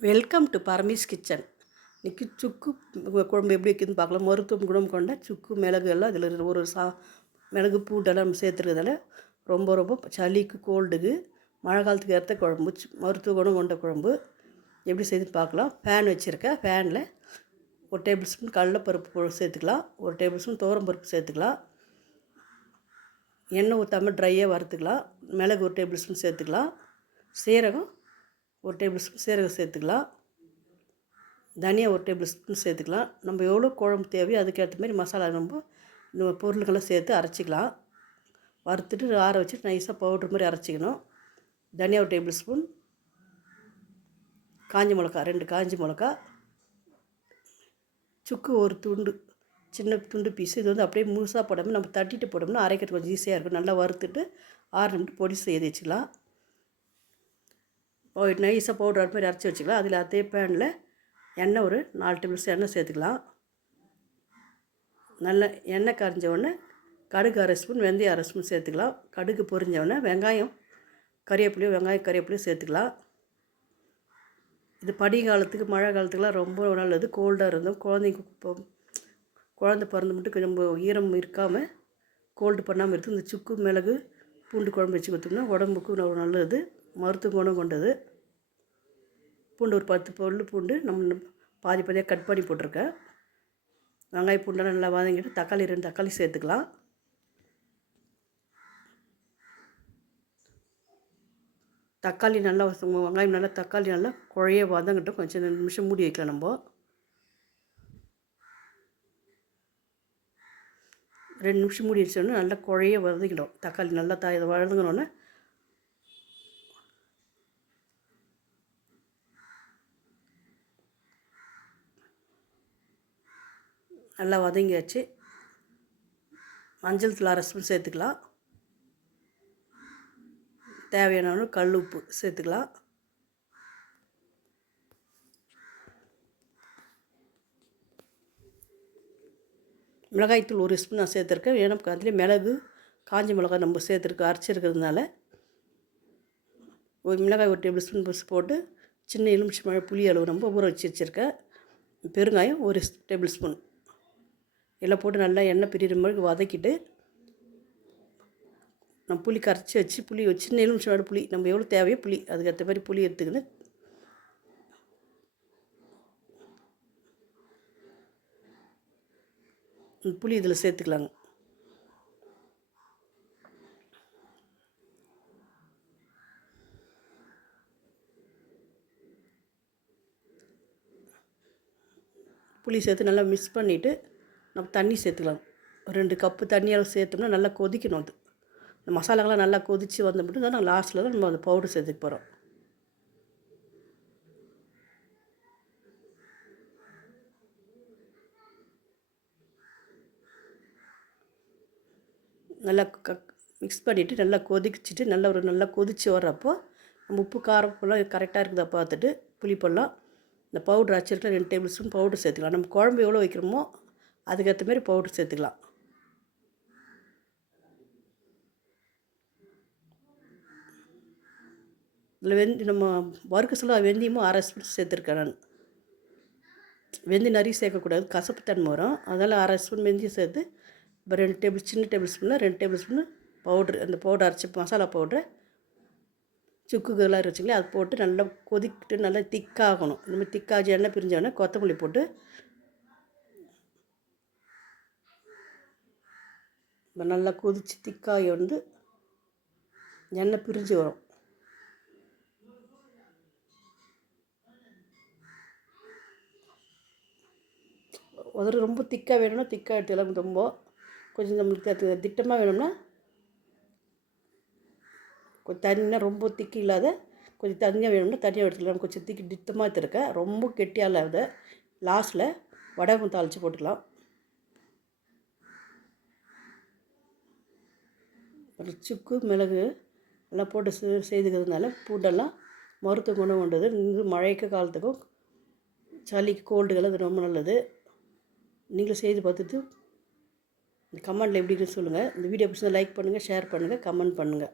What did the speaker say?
Welcome to பரமீஸ் kitchen இன்றைக்கி சுக்கு குழம்பு எப்படி வைக்குதுன்னு பார்க்கலாம். மருத்துவம் குணம் கொண்ட சுக்கு மிளகு எல்லாம் இதில் ஒரு சா மிளகு பூண்டெல்லாம் நம்ம சேர்த்துருக்கிறதால ரொம்ப ரொம்ப சளிக்கு கோல்டுக்கு மழை காலத்துக்கு ஏற்ற குழம்பு சு- மருத்துவ குணம் கொண்ட குழம்பு. எப்படி செய்து பார்க்கலாம். ஃபேன் வச்சுருக்கேன். ஃபேனில் ஒரு டேபிள் ஸ்பூன் கடலைப்பருப்பு சேர்த்துக்கலாம். ஒரு டேபிள் ஸ்பூன் பருப்பு சேர்த்துக்கலாம். எண்ணெய் ஊற்றாமல் ட்ரையாக வறுத்துக்கலாம். மிளகு ஒரு டேபிள் ஸ்பூன் சேர்த்துக்கலாம். சீரகம் ஒரு டேபிள் ஸ்பூன் சீரகம் சேர்த்துக்கலாம். தனியா ஒரு டேபிள் ஸ்பூன் சேர்த்துக்கலாம். நம்ம எவ்வளோ குழம்பு தேவையோ அதுக்கேற்ற மாதிரி மசாலா நம்ம நம்ம பொருளுக்கெல்லாம் சேர்த்து அரைச்சிக்கலாம். வறுத்துட்டு ஆற வச்சுட்டு நைஸாக பவுட்ரு மாதிரி அரைச்சிக்கணும். தனியா ஒரு டேபிள் ஸ்பூன். காஞ்சி மிளகா ரெண்டு காஞ்ச மிளகா. சுக்கு ஒரு துண்டு சின்ன துண்டு பீஸ் இது வந்து அப்படியே முழுசாக போடாமல் நம்ம தட்டிட்டு போட்டோம்னா அரைக்கிறது கொஞ்சம் ஈஸியாக இருக்கும். நல்லா வறுத்துட்டு ஆறு நிமிடம் பொடி செய்து வச்சுக்கலாம். நைஸாக பவுடர் மாதிரி அரைச்சி வச்சுக்கலாம். அதில் அதே பேனில் எண்ணெய் ஒரு நாலு டேபிள் ஸ்பூன் எண்ணெய் சேர்த்துக்கலாம். நல்ல எண்ணெய் கரைஞ்ச உடனே கடுகு அரை ஸ்பூன் வெந்தயம் அரை ஸ்பூன் சேர்த்துக்கலாம். கடுகு பொரிஞ்ச உடனே வெங்காயம் கறிவேப்பிலையும் வெங்காயம் கறிவேப்பிலையும் சேர்த்துக்கலாம். இது பனி காலத்துக்கு மழை காலத்துக்குலாம் ரொம்ப நல்லது. கோல்டாக இருந்தோம் குழந்தைங்க இப்போ குழந்த பிறந்து மட்டும் கொஞ்சம் ரொம்ப ஈரம் இருக்காமல் கோல்டு பண்ணாமல் இருக்குது இந்த சுக்கு மிளகு பூண்டு குழம்பு வச்சு கொடுத்தோம்னா உடம்புக்கு ரொம்ப நல்லது மருத்துவ குணம் கொண்டது. பூண்டு ஒரு பத்து பொருள் பூண்டு நம்ம பாதி பாதியாக கட் பண்ணி போட்டிருக்கேன். வெங்காய பூண்டெல்லாம் நல்லா வதங்கிட்டு தக்காளி ரெண்டு தக்காளி சேர்த்துக்கலாம். தக்காளி நல்லா வெங்காயம் நல்லா தக்காளி நல்லா குழைய வதங்கட்டும். கொஞ்சம் ரெண்டு நிமிஷம் மூடி வைக்கலாம் நம்ம. ரெண்டு நிமிஷம் மூடி வச்சோன்னே நல்லா குழைய வதங்கிடும். தக்காளி நல்லா த இதை வதங்கினோன்னே நல்லா வதங்கியாச்சு. மஞ்சள் தூள் அரை ஸ்பூன் சேர்த்துக்கலாம். தேவையான அளவு கல் உப்பு சேர்த்துக்கலாம். மிளகாய்த்தூள் ஒரு ஸ்பூன் நான் சேர்த்துருக்கேன். ஏன்னா அதிலே மிளகு காஞ்ச மிளகாய் நம்ம சேர்த்துருக்க அரைச்சிருக்கிறதுனால ஒரு மிளகாய் ஒரு டேபிள் ஸ்பூன் பஸ் போட்டு சின்ன எலுமிச்சி மழை புளி அளவு ரொம்ப ஊற வச்சு வச்சுருக்கேன் பெருங்காயம் ஒரு டேபிள் ஸ்பூன். எல்லாம் போட்டு நல்லா எண்ணெய் பிரிகிற மாதிரி வதக்கிட்டு நான் புளி கரைச்சி வச்சு புளி வச்சு சின்ன நிமிஷம் புளி. நம்ம எவ்வளோ தேவையோ புளி. அதுக்கேற்ற மாதிரி புளி எடுத்துக்கின்னு புளி இதில் சேர்த்துக்கலாங்க. புளி சேர்த்து நல்லா மிக்ஸ் பண்ணிவிட்டு நம்ம தண்ணி சேர்த்துக்கலாம். ஒரு ரெண்டு கப்பு தண்ணியெல்லாம் சேர்த்தோம்னா நல்லா கொதிக்கணும் அது. இந்த மசாலாக்கெல்லாம் நல்லா கொதித்து வந்த மட்டும் தான் நாங்கள் லாஸ்ட்டில் தான் நம்ம அந்த பவுடர் சேர்த்துக்க போகிறோம் நல்லா க மிக்ஸ் பண்ணிவிட்டு நல்லா கொதிச்சிட்டு நல்லா ஒரு நல்லா கொதித்து வர்றப்போ நம்ம உப்பு காரம் எல்லாம் கரெக்டாக இருக்குதா பார்த்துட்டு புளிப்பெல்லாம் இந்த பவுட்ரு அரைச்சிருக்க ரெண்டு டேபிள் ஸ்பூன் பவுடர் சேர்த்துக்கலாம். நம்ம குழம்பு எவ்வளோ வைக்கிறோமோ அதுக்கேற்ற மாதிரி பவுட்ரு சேர்த்துக்கலாம். இதில் வெந்தி நம்ம வறுக்க சொல்ல வெந்தயமும் அரை ஸ்பூன் சேர்த்துருக்கேன் நான். வெந்தயம் நிறைய சேர்க்கக்கூடாது கசப்பு தன்மை வரும். அதனால் அரை ஸ்பூன் வெந்தயம் சேர்த்து இப்போ ரெண்டு டேபிள் சின்ன டேபிள் ஸ்பூனில் ரெண்டு டேபிள் ஸ்பூன் பவுட்ரு அந்த பவுடர் அரைச்சி மசாலா பவுட்ரு சுக்குகளாக வச்சுங்களேன் அது போட்டு நல்லா கொதிக்கிட்டு நல்லா திக்காகணும் இந்த மாதிரி திக்காகி எண்ணெய் பிரிஞ்சோடனே கொத்தமல்லி போட்டு நல்லா கொதித்து திக்காய் வந்து எண்ணெய் பிரிஞ்சு வரும். ஒரு ரொம்ப திக்காக வேணும்னா திக்காக எடுத்துக்கலாம் ரொம்ப கொஞ்சம் நம்மளுக்கு திட்டமாக வேணும்னா கொஞ்சம் தண்ணினா ரொம்ப திக்கு இல்லாத கொஞ்சம் தண்ணியாக வேணும்னா தண்ணியாக எடுத்துக்கலாம். கொஞ்சம் திக்கி திட்டமாக எடுத்துருக்கேன் ரொம்ப கெட்டியாக இல்லாத லாஸ்ட்டில் வடகம் தாளித்து போட்டுக்கலாம். அப்புறம் சுக்கு மிளகு எல்லாம் போட்டு செ- செய்துக்கிறதுனால பூண்டெல்லாம் மருத்துவ குணம் கொண்டது. இது மழைக்கு காலத்துக்கும் சளிக்கு கோல்டுக்கெல்லாம் இது ரொம்ப நல்லது. நீங்களும் செய்து பார்த்துட்டு கமெண்டில் எப்படி இருக்குன்னு சொல்லுங்கள் இந்த வீடியோ பிடிச்சா லைக் பண்ணுங்கள் ஷேர் பண்ணுங்கள் கமெண்ட் பண்ணுங்கள்